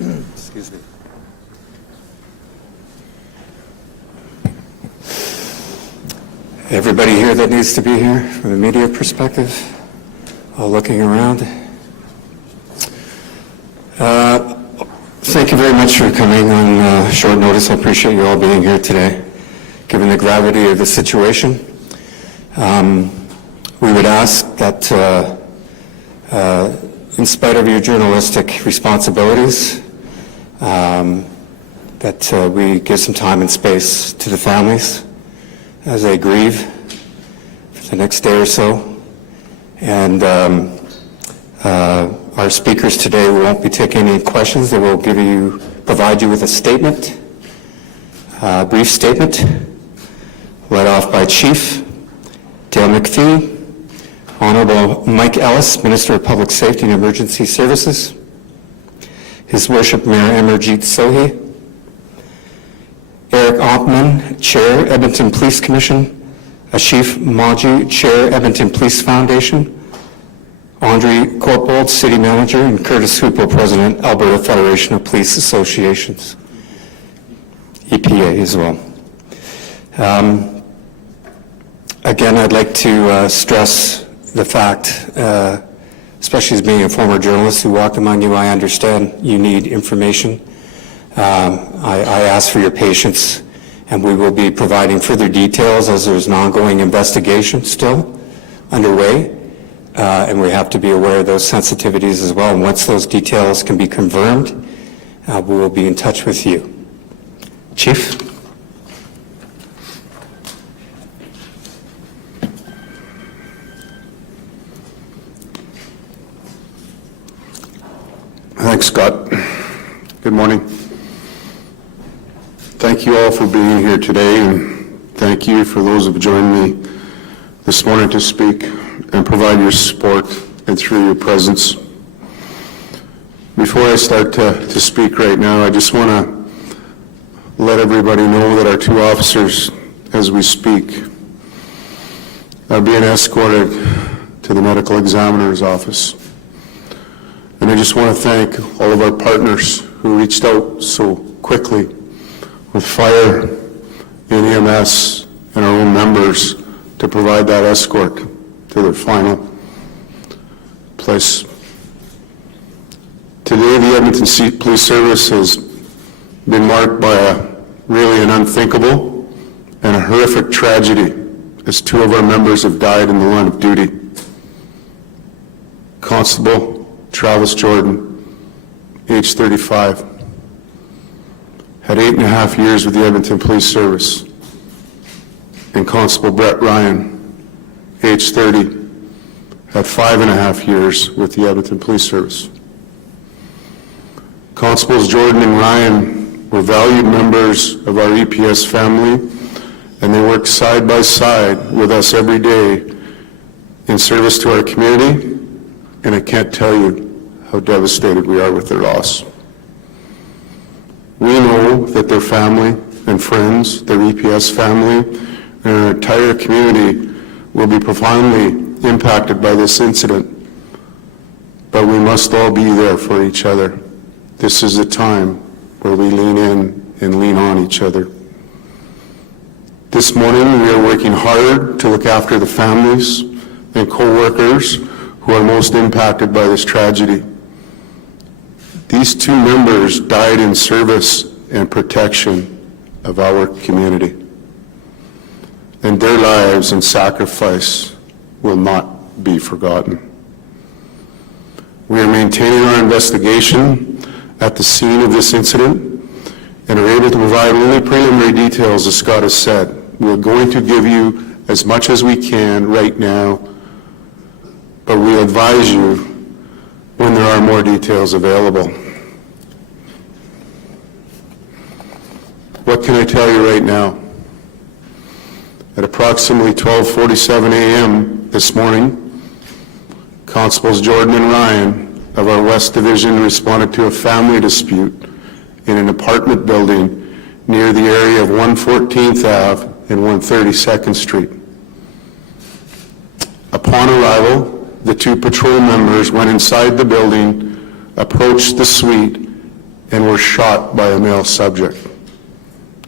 Excuse me. Everybody here that needs to be here from a media perspective, all looking around. Thank you very much for coming on short notice. I appreciate you all being here today. Given the gravity of the situation, we would ask that in spite of your journalistic responsibilities, that we give some time and space to the families as they grieve for the next day or so. And our speakers today won't be taking any questions. They will provide you with a statement, a brief statement, led off by Chief Dale McPhee, Honorable Mike Ellis, Minister of Public Safety and Emergency Services, His Worship Mayor Amarjeet Sohi, Eric Oppman, Chair, Edmonton Police Commission, Ashif Maji, Chair, Edmonton Police Foundation, Andre Corpold, City Manager, and Curtis Hoopo, President, Alberta Federation of Police Associations, EPA as well. Again, I'd like to stress the fact, especially as being a former journalist who walked among you, I understand you need information. I ask for your patience, and we will be providing further details as there's an ongoing investigation still underway, and we have to be aware of those sensitivities as well. And once those details can be confirmed, we will be in touch with you. Chief? Thanks, Scott. Good morning. Thank you all for being here today, and thank you for those who have joined me this morning to speak and provide your support and through your presence. Before I start to speak right now, I just want to let everybody know that our two officers, as we speak, are being escorted to the medical examiner's office. And I just want to thank all of our partners who reached out so quickly with fire and EMS and our own members to provide that escort to their final place. Today, the Edmonton Police Service has been marked by an unthinkable and a horrific tragedy as two of our members have died in the line of duty. Constable Travis Jordan, age 35, had 8.5 years with the Edmonton Police Service, and Constable Brett Ryan, age 30, had 5.5 years with the Edmonton Police Service. Constables Jordan and Ryan were valued members of our EPS family, and they worked side by side with us every day in service to our community, and I can't tell you how devastated we are with their loss. We know that their family and friends, their EPS family, and our entire community will be profoundly impacted by this incident, but we must all be there for each other. This is a time where we lean in and lean on each other. This morning, we are working hard to look after the families and co-workers who are most impacted by this tragedy. These two members died in service and protection of our community, and their lives and sacrifice will not be forgotten. We are maintaining our investigation at the scene of this incident and are able to provide only preliminary details, as Scott has said. We're going to give you as much as we can right now, but we'll advise you when there are more details available. What can I tell you right now? At approximately 12:47 a.m. this morning, Constables Jordan and Ryan of our West Division responded to a family dispute in an apartment building near the area of 114th Ave and 132nd Street. Upon arrival, the two patrol members went inside the building, approached the suite, and were shot by a male subject.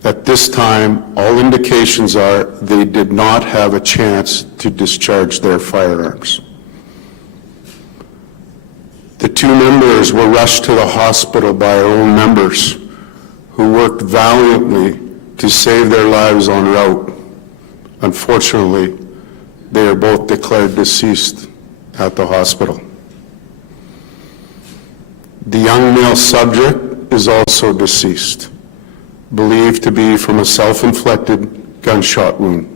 At this time, all indications are they did not have a chance to discharge their firearms. The two members were rushed to the hospital by our own members who worked valiantly to save their lives en route. Unfortunately, they are both declared deceased at the hospital. The young male subject is also deceased, believed to be from a self-inflicted gunshot wound.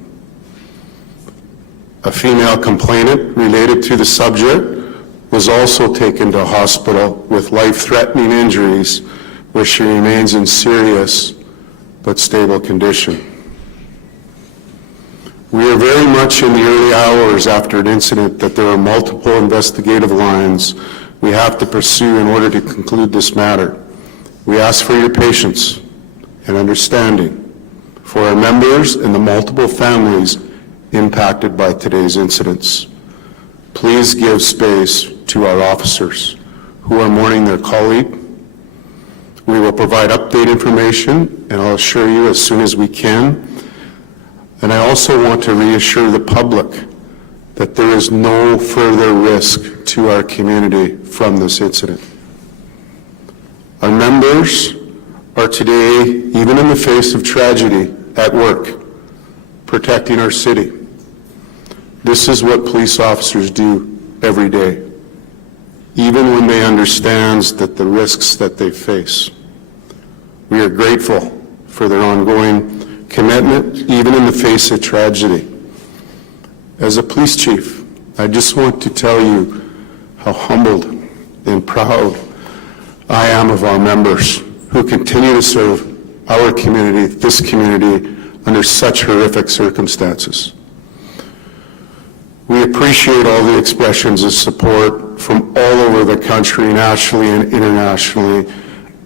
A female complainant related to the subject was also taken to hospital with life-threatening injuries, where she remains in serious but stable condition. We are very much in the early hours after an incident that there are multiple investigative lines we have to pursue in order to conclude this matter. We ask for your patience and understanding for our members and the multiple families impacted by today's incidents. Please give space to our officers who are mourning their colleague. We will provide update information, and I'll assure you as soon as we can. And I also want to reassure the public that there is no further risk to our community from this incident. Our members are today, even in the face of tragedy, at work, protecting our city. This is what police officers do every day, even when they understand that the risks that they face. We are grateful for their ongoing commitment, even in the face of tragedy. As a police chief, I just want to tell you how humbled and proud I am of our members who continue to serve our community, this community, under such horrific circumstances. We appreciate all the expressions of support from all over the country, nationally and internationally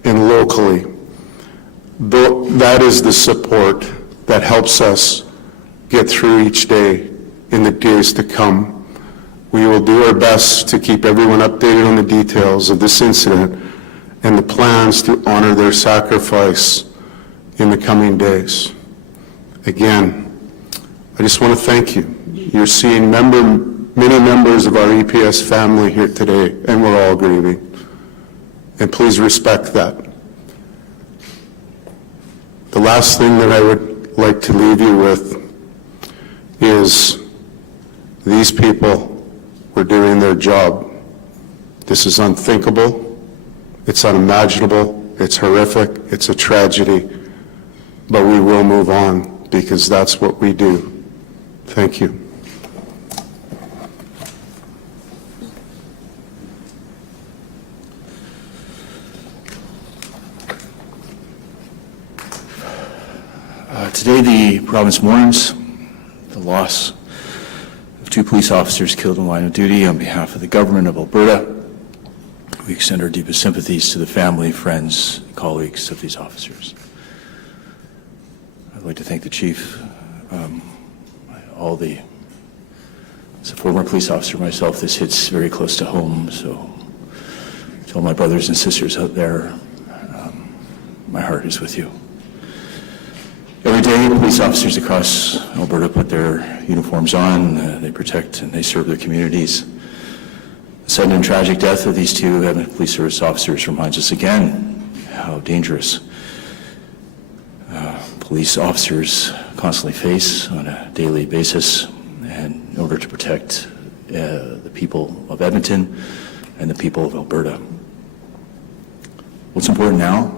and locally. That is the support that helps us get through each day in the days to come. We will do our best to keep everyone updated on the details of this incident and the plans to honor their sacrifice in the coming days. Again, I just want to thank you. You're seeing many members of our EPS family here today, and we're all grieving. And please respect that. The last thing that I would like to leave you with is these people were doing their job. This is unthinkable. It's unimaginable. It's horrific. It's a tragedy. But we will move on because that's what we do. Thank you. Today, the province mourns the loss of 2 police officers killed in line of duty. On behalf of the government of Alberta, we extend our deepest sympathies to the family, friends, and colleagues of these officers. I'd like to thank the chief, as a former police officer myself, this hits very close to home, so to all my brothers and sisters out there, my heart is with you. Every day, police officers across Alberta put their uniforms on, they protect and they serve their communities. The sudden and tragic death of these 2 Edmonton Police Service officers reminds us again how dangerous police officers constantly face on a daily basis and in order to protect the people of Edmonton and the people of Alberta. What's important now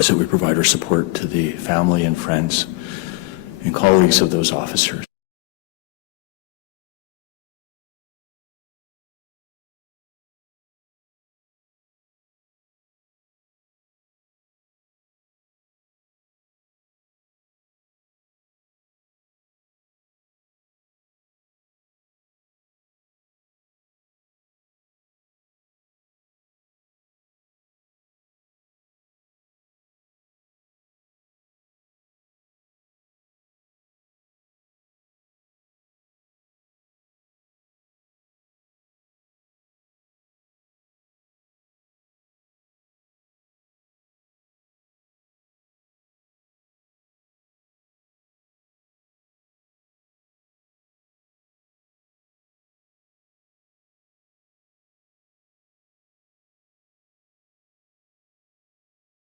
is that we provide our support to the family and friends and colleagues of those officers.